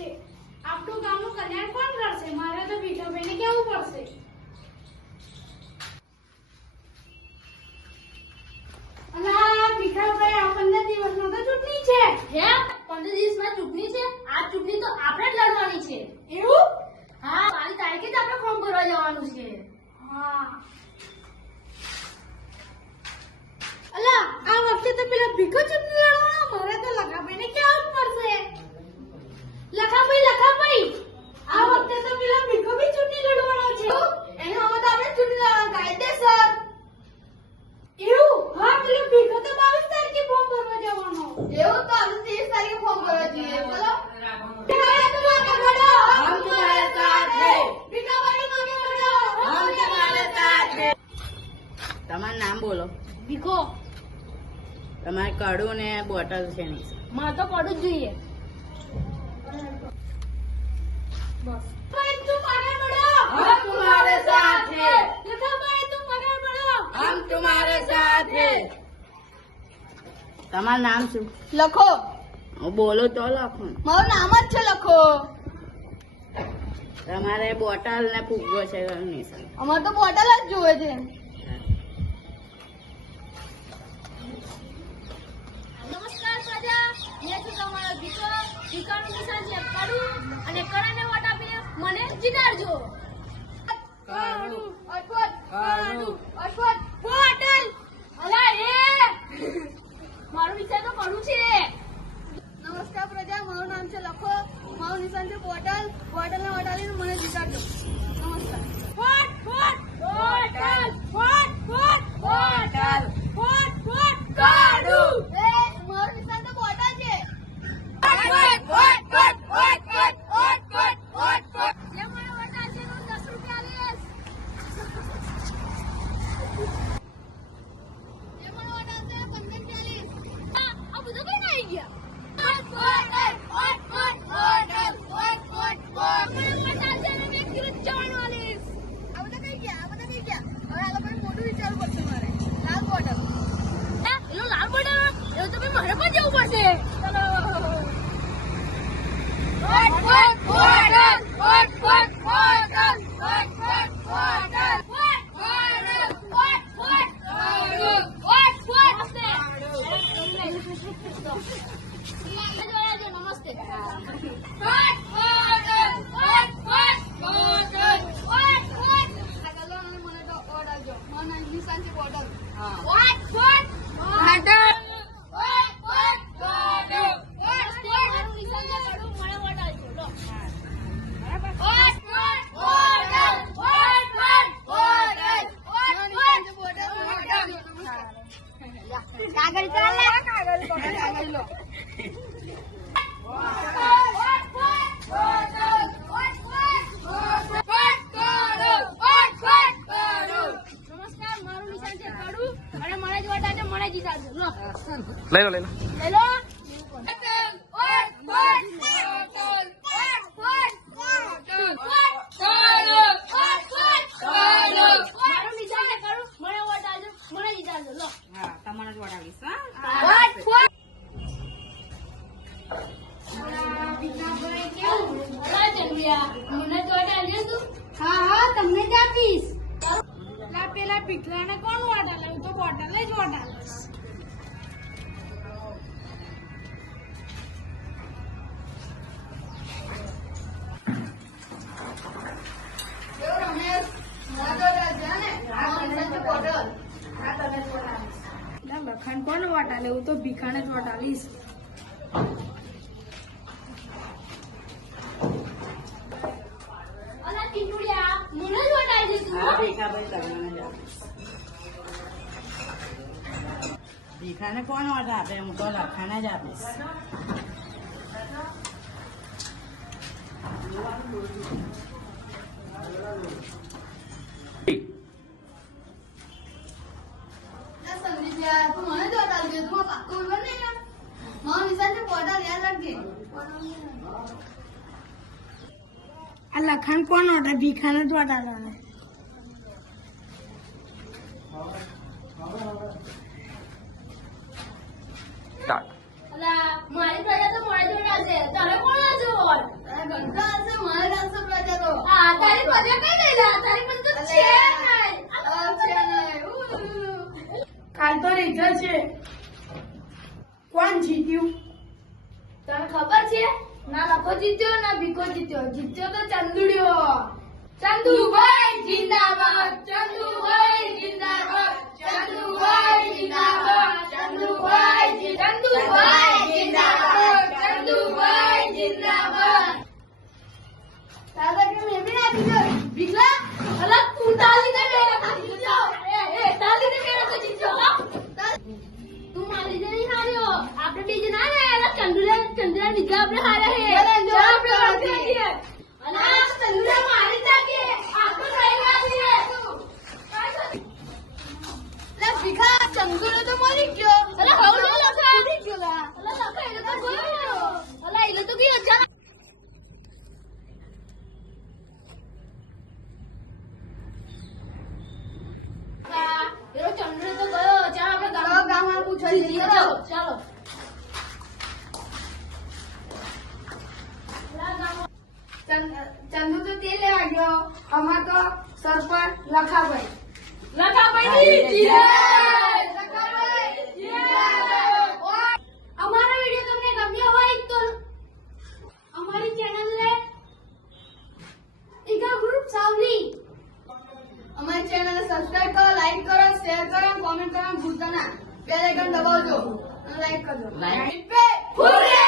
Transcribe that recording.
છે. આપણું ગામનું કલ્યાણ કોણ કરશે? મારે તો ભીખાભાઈને કહેવું પડશે. અલા ભીખાભાઈ, આ 15 દિવસમાં તો ચૂંટણી છે. હે 15 દિવસમાં ચૂંટણી છે? આ ચૂંટણી તો આપણે જ લડવાની છે. એવું? હા, 5 તારીખે જ આપણે ફોર્મ ભરવા જવાનું છે. હા. અલા આ વખતે તો પેલા ભીખો ચૂંટણી લડવાનો. મારે તો લખાભાઈને કહેવું પડશે. લખાભાઈ, આ વખતે તો પેલા ભીખો બી ચૂંટણી લડવાનો છે. એનો હવે તો આપણે ચૂંટણી લડવા કાયદેસર. એવું? હા, પેલો ભીખો તો 22 તારીખે ફોર્મ ભરવા જવાનો. એવું તો આપણે 30 તારીખે ફોર્મ ભરવા જઈએ. બોલો. તમારું નામ બોલો. ભીખો. તમારે કડું ને બોટલ છે નહીં. મારે તો પડું જ જોઈએ. બસ. ભાઈ તું મને મળો. हम तुम्हारे साथ हैं. લખાભાઈ તું મને મળો. हम तुम्हारे साथ हैं. તમારું નામ શું? લખો. હું બોલો તો લખો. મારું નામ જ છે લખો. તમારે બોટલ ને ફુગ્ગો છે નિશાન. અમારે તો બોટલ જ જોવે છે. નમસ્કાર પ્રજા, મેં છું તમારો ભીખો. ભીખાનું નિશાન છે કડું, અને કડાને વોટ આપીને મને જીતાડજો. કડું. અઠવટ. કડું. અઠવટ. બોટલ. અલા એ મારું વિચાર તો કડું છે. નમસ્કાર પ્રજા, મારું નામ છે લખો. મારું નિશાન છે બોટલ. બોટલને વોટ આપીને મને જીતાડજો. નમસ્કાર. Vote vote bottle. Vote vote bottle. Vote vote કડું. એ મારું નિશાન તો બોટલ છે. Vote vote vote vote vote vote vote vote vote. જે મને વોટ આપશે એનું 10 રૂપિયા આલીશ. જે મને વોટ આપશે એને 15 ચાલીસ. આ બધું કઈ આવી ગયા? Bottle. Vote vote bottle. Vote vote bottle. મને વોટ આપશે એને 1 કિલો ચવાણું આલીશ. આ બધા કઈ ગયા? આ બધા કઈ ગયા? હવે આગળ પછી મોટું વિચારવું પડશે મારે. લાલ બોટલ. એનો લાલ બોટલ એવું તો ભાઈ મારે પણ જવું પડશે. ચલો. Vote vote bottle. Vote vote bottle. Vote vote bottle. Vote vote vote vote vote નમસ્તે. નમસ્તે. Vote bottle. Vote vote bottle. Vote vote. આગળ મને તો વોટ આપજો. મને નિશાન છે બોટલ. હા. Vote vote bottle. Vote vote bottle. મારું નિશાન છે કડું. મને વોટ આપજો. લો. Vote vote bottle. Vote vote bottle. મારું નિશાન છે બોટલ. કાગળ ચાલે. કાગળ લો. નમસ્કાર, મારું નિશાન છે કડું, અને મને જ વોટ આપજો. મને જીતાડજો. લો. લઈ લો લઈ લો. મારું નિશાન છે કડું, મને વોટ આપજો. મને જીતાડજો. લો. હા, તમારે જ વડાવીશ. હા. Vote vote. ભીખાભાઈ કેવું? અલા ચંદ્રિયા, મને જ વોટ આપજો તું. હા હા, તમને જ આપીશ. લા પેલા ભીખલાને કોણ વોટ આલે? હું તો બોટલ જ વોટ આલીશ. કેવું રમેશ? મને તો વોટ આપજો ને. મારું નિશાન છે બોટલ. લા લખાણ કોણ વોટ આલે? હું તો ભીખાને જ વોટ આલીશ. અલા ટીટુડિયા, મને જ વોટ આપજો તું. હા, ભીખાભાઈ તમને જ આપીશ. ભીખાને કોણ વોટ આપે? હું તો લખાને જ આપીશ. ના સંદીપયા, તું મને જ વોટ આપજો. તું પાક્કું બોલ ને યાર. મારું નિશાન છે બોટલ. યાદ રાખજે. આ લખાણ કોણ વોટ આલે? ભીખાને જ વોટ આલવાનો. સ્ટાર્ટ. અલા મારી પ્રજા તો મોડે જોડા છે. તારે કોણ લાજો વોટ? આ ઘંટો હશે મારે રાસ્તો પ્રજા તો આ તારી મજા કઈ લઈ લે તારી પાસે તો છે નહીં. કાલ તો રિઝલ્ટ છે. કોણ જીત્યું? તને ખબર છે ના લખો જીત્યો ના ભીખો જીત્યો તો ચંદુડિયો. ચંદુભાઈ જિંદાબાદ ચંદુભાઈ જિંદાબાદ ચંદુભાઈ જિંદાબાદ ચંદુભાઈ જિંદાબાદ ચંદુભાઈ જિંદાબાદ. દાદા કે મેં બી નાખી દો ભીખલા અલા તું તાલી દે મેરા જીત્યો એ તાલી દે મેરા જીત્યો. તું મારી જે નહીં હાર્યો આપણે બીજે ના રે ચંદુરા લીધા આપણે હાર્યા હે ચાલ, આપણે હાર્યા છીએ. અલા ચંદુરા મારી નાખે આપણે કઈ ના લે ભીખા ચંદુને તો મરી ગયો અલા હવલો લખા ઉડી ગયો લા અલા લખા એટલે તો ગયો અલા એટલે તો ગયો જા. એરો ચંદુરે તો ગયો ચાલ આપણે ચાલો ગામમાં પૂછવા જઈએ ચાલો ચાલો. ચંદુ તો તે લેવા ગયો. અમાર તો સરપંચ લખાભાઈ. અમારો વિડિયો તમને ગમ્યો હોય તો અમારી ચેનલને ઈગા ગ્રુપ સાવલી અમારી ચેનલને સબસ્ક્રાઇબ કરો લાઈક કરો શેર કરો કોમેન્ટ કરો ભૂલતા ના બેલ આઇકન દબાવજો અને લાઈક કરજો લાઈક. પે હુરે